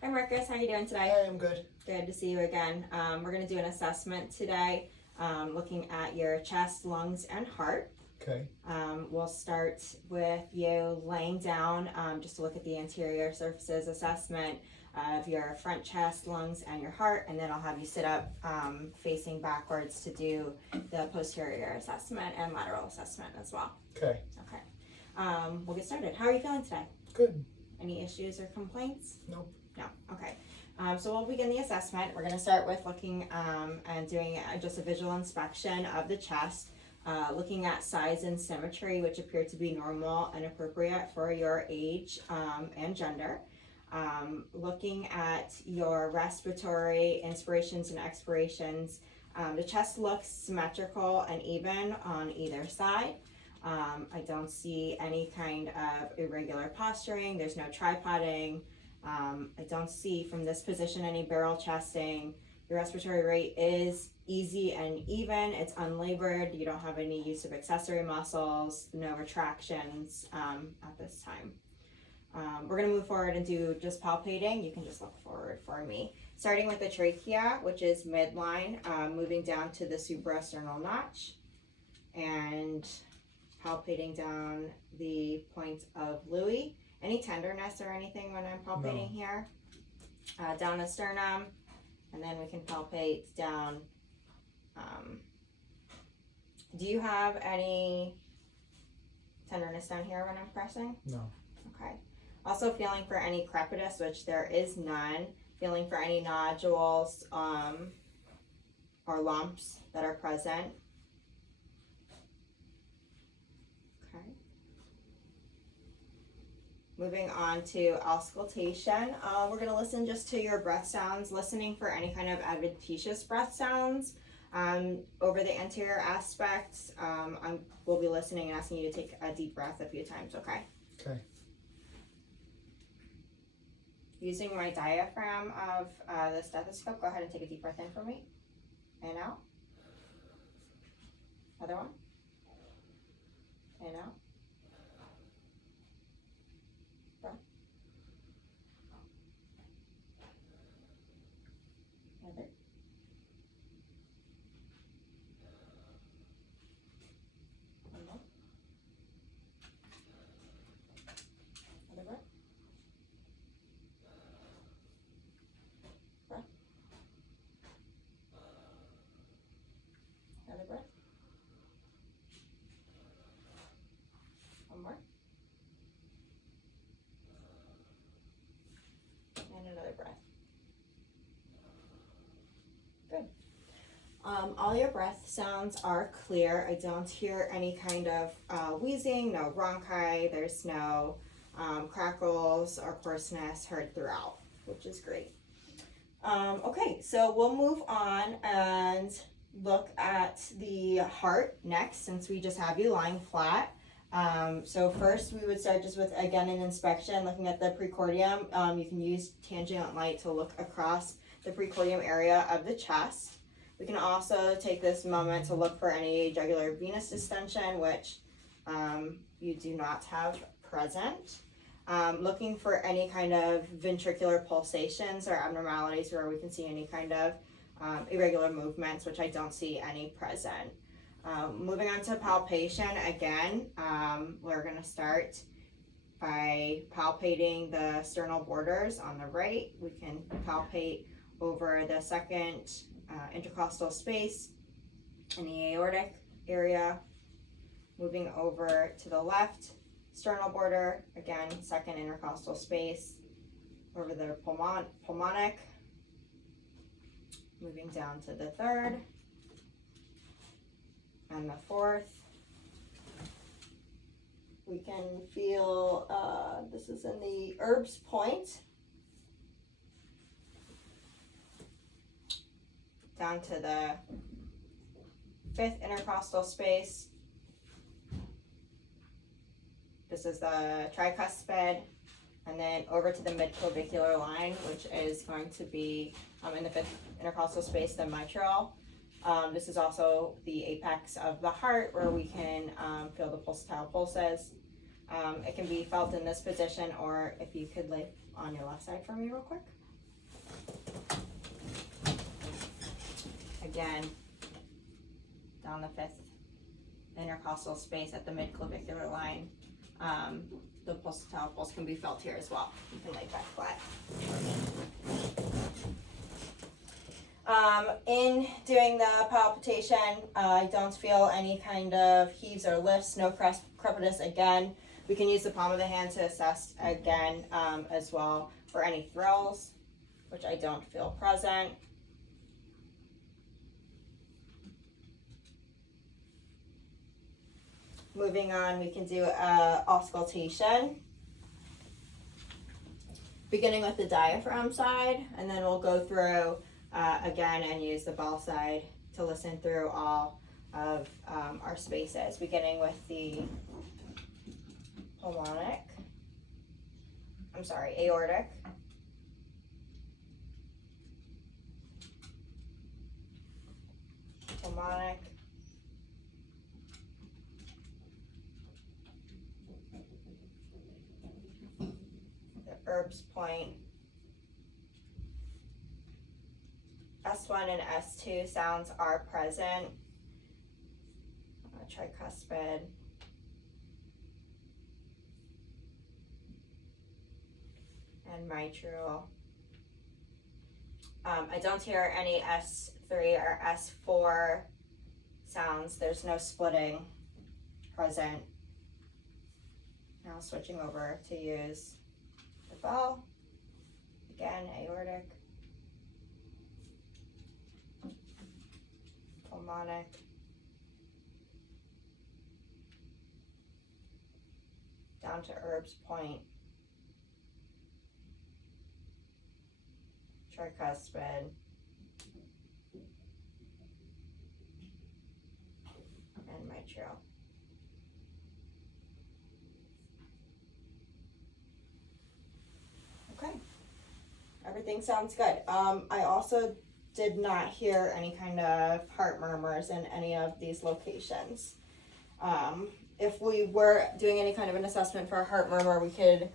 Hi Marcus, how you doing today? Hi, I'm good. Good to see you again. We're going to do an assessment today, looking at your chest, lungs, and heart. Okay. We'll start with you laying down just to look at the anterior surfaces assessment of your front chest, lungs, and your heart, and then I'll have you sit up facing backwards to do the posterior assessment and lateral assessment as well. Okay. Okay. We'll get started. How are you feeling today? Good. Any issues or complaints? Nope. No. Okay. So we'll begin the assessment. We're going to start with looking and doing just a visual inspection of the chest, looking at size and symmetry, which appear to be normal and appropriate for your age and gender. Looking at your respiratory inspirations and expirations. The chest looks symmetrical and even on either side. I don't see any kind of irregular posturing. There's no tripoding. I don't see from this position any barrel chesting. Your respiratory rate is easy and even. It's unlabored. You don't have any use of accessory muscles, no retractions at this time. We're going to move forward and do just palpating. You can just look forward for me. Starting with the trachea, which is midline, moving down to the suprasternal notch, and palpating down the point of Louis. Any tenderness or anything when I'm palpating here? Down the sternum, and then we can palpate down. Do you have any tenderness down here when I'm pressing? No. Okay. Also feeling for any crepitus, which there is none. Feeling for any nodules or lumps that are present. Moving on to auscultation, we're going to listen just to your breath sounds, listening for any kind of adventitious breath sounds. Over the anterior aspects, we'll be listening and asking you to take a deep breath a few times, okay? Okay. Using my diaphragm of the stethoscope, go ahead and take a deep breath in for me. And out. Other one. And out. Other. One more. Other breath. Breath. Another breath. One more. And another breath. Good. All your breath sounds are clear. I don't hear any kind of wheezing, no bronchi, there's no crackles or coarseness heard throughout, which is great. Okay, so we'll move on and look at the heart next, since we just have you lying flat. So first we would start just with, again, an inspection, looking at the precordium. You can use tangent light to look across the precordium area of the chest. We can also take this moment to look for any jugular venous distension, which you do not have present. Looking for any kind of ventricular pulsations or abnormalities where we can see any kind of irregular movements, which I don't see any present. Moving on to palpation, again, we're going to start by palpating the sternal borders on the right. We can palpate over the second intercostal space in the aortic area. Moving over to the left sternal border, again, second intercostal space, over the pulmonic. Moving down to the third and the fourth. We can feel, this is in the Erb's point, down to the fifth intercostal space. This is the tricuspid, and then over to the midclavicular line, which is going to be in the fifth intercostal space, the mitral. This is also the apex of the heart, where we can feel the pulsatile pulses. It can be felt in this position, or if you could lay on your left side for me real quick. Again, down the fifth intercostal space at the mid-clavicular line. The pulsatile pulse can be felt here as well. You can lay back flat. In doing the palpitation, I don't feel any kind of heaves or lifts, no crepitus again. We can use the palm of the hand to assess again as well for any thrills, which I don't feel present. Moving on, we can do auscultation. Beginning with the diaphragm side, and then we'll go through again and use the bell side to listen through all of our spaces, beginning with the aortic, pulmonic, the Erb's point. S1 and S2 sounds are present. Tricuspid. And mitral. I don't hear any S3 or S4 sounds. There's no splitting present. Now switching over to use the bell. Again, aortic, pulmonic, down to Erb's point, tricuspid, and mitral. Okay, everything sounds good. I also did not hear any kind of heart murmurs in any of these locations. If we were doing any kind of an assessment for a heart murmur, we could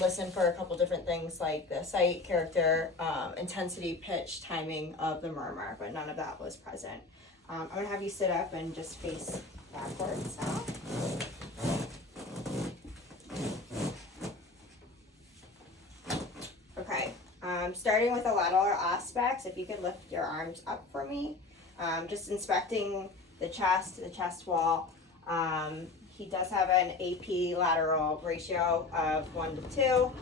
listen for a couple different things like the site, character, intensity, pitch, timing of the murmur, but none of that was present. I'm gonna have you sit up and just face backwards now. Okay, starting with the lateral aspects, if you could lift your arms up for me, just inspecting the chest wall. He does have an AP lateral ratio of 1 to 2.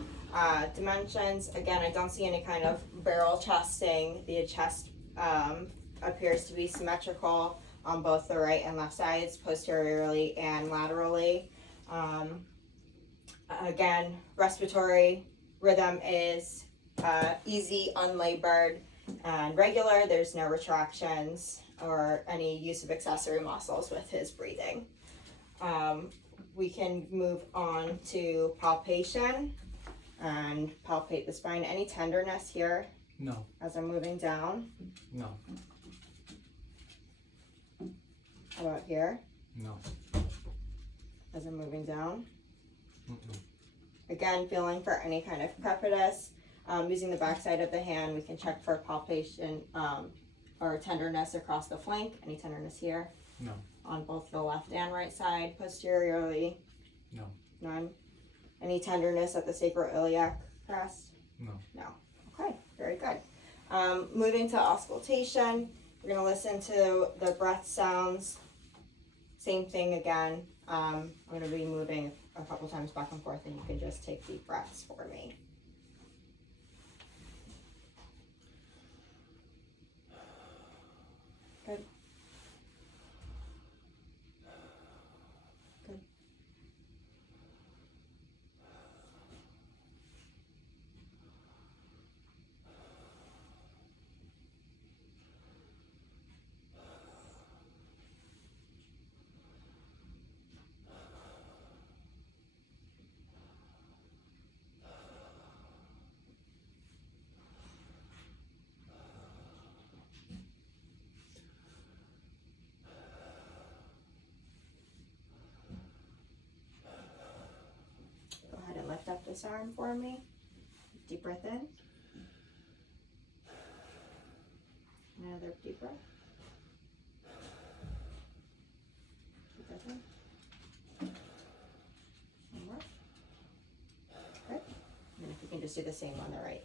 Dimensions, again, I don't see any kind of barrel chesting. The chest appears to be symmetrical on both the right and left sides, posteriorly and laterally. Again, respiratory rhythm is easy, unlabored, and regular. There's no retractions or any use of accessory muscles with his breathing. We can move on to palpation and palpate the spine. Any tenderness here? No. As I'm moving down? No. How about here? No. As I'm moving down? Mm-mm. Again, feeling for any kind of crepitus. Using the back side of the hand, we can check for palpation or tenderness across the flank. Any tenderness here? No. On both the left and right side, posteriorly? No. None. Any tenderness at the sacroiliac crest? No. No. Okay, very good. Moving to auscultation, we're going to listen to the breath sounds. Same thing again. I'm going to be moving a couple times back and forth, and you can just take deep breaths for me. Good. Good. Go ahead and lift up this arm for me. Deep breath in. Another deep breath. Keep that in. One more. Good. And then if you can just do the same on the right.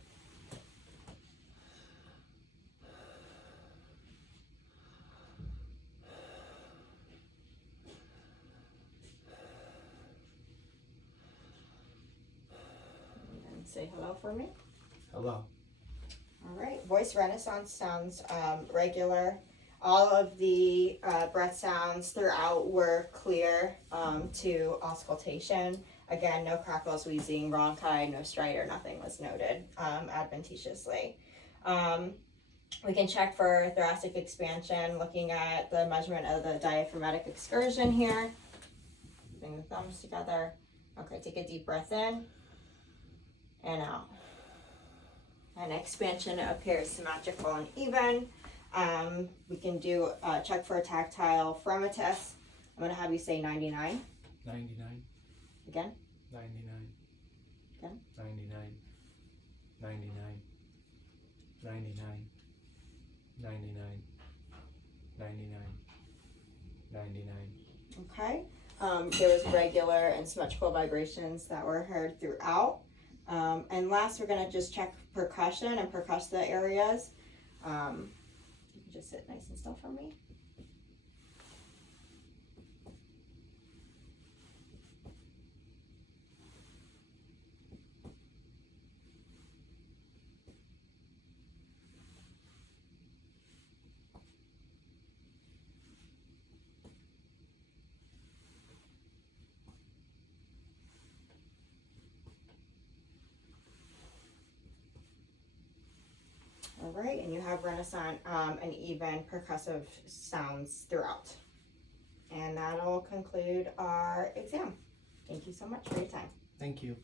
And say hello for me. Hello. All right, voice renaissance sounds regular. All of the breath sounds throughout were clear to auscultation. Again, no crackles, wheezing, bronchi, no stridor, nothing was noted adventitiously. We can check for thoracic expansion, looking at the measurement of the diaphragmatic excursion here. Bring the thumbs together. Okay, take a deep breath in and out. And expansion appears symmetrical and even. We can do check for a tactile fremitus. I'm going to have you say 99. 99. Again. 99. Again. 99. 99. 99. 99. 99. 99. Okay. There was regular and symmetrical vibrations that were heard throughout. And last, we're going to just check percussion and percuss the areas. You can just sit nice and still for me. All right, and you have renaissance and even percussive sounds throughout. And that'll conclude our exam. Thank you so much for your time. Thank you.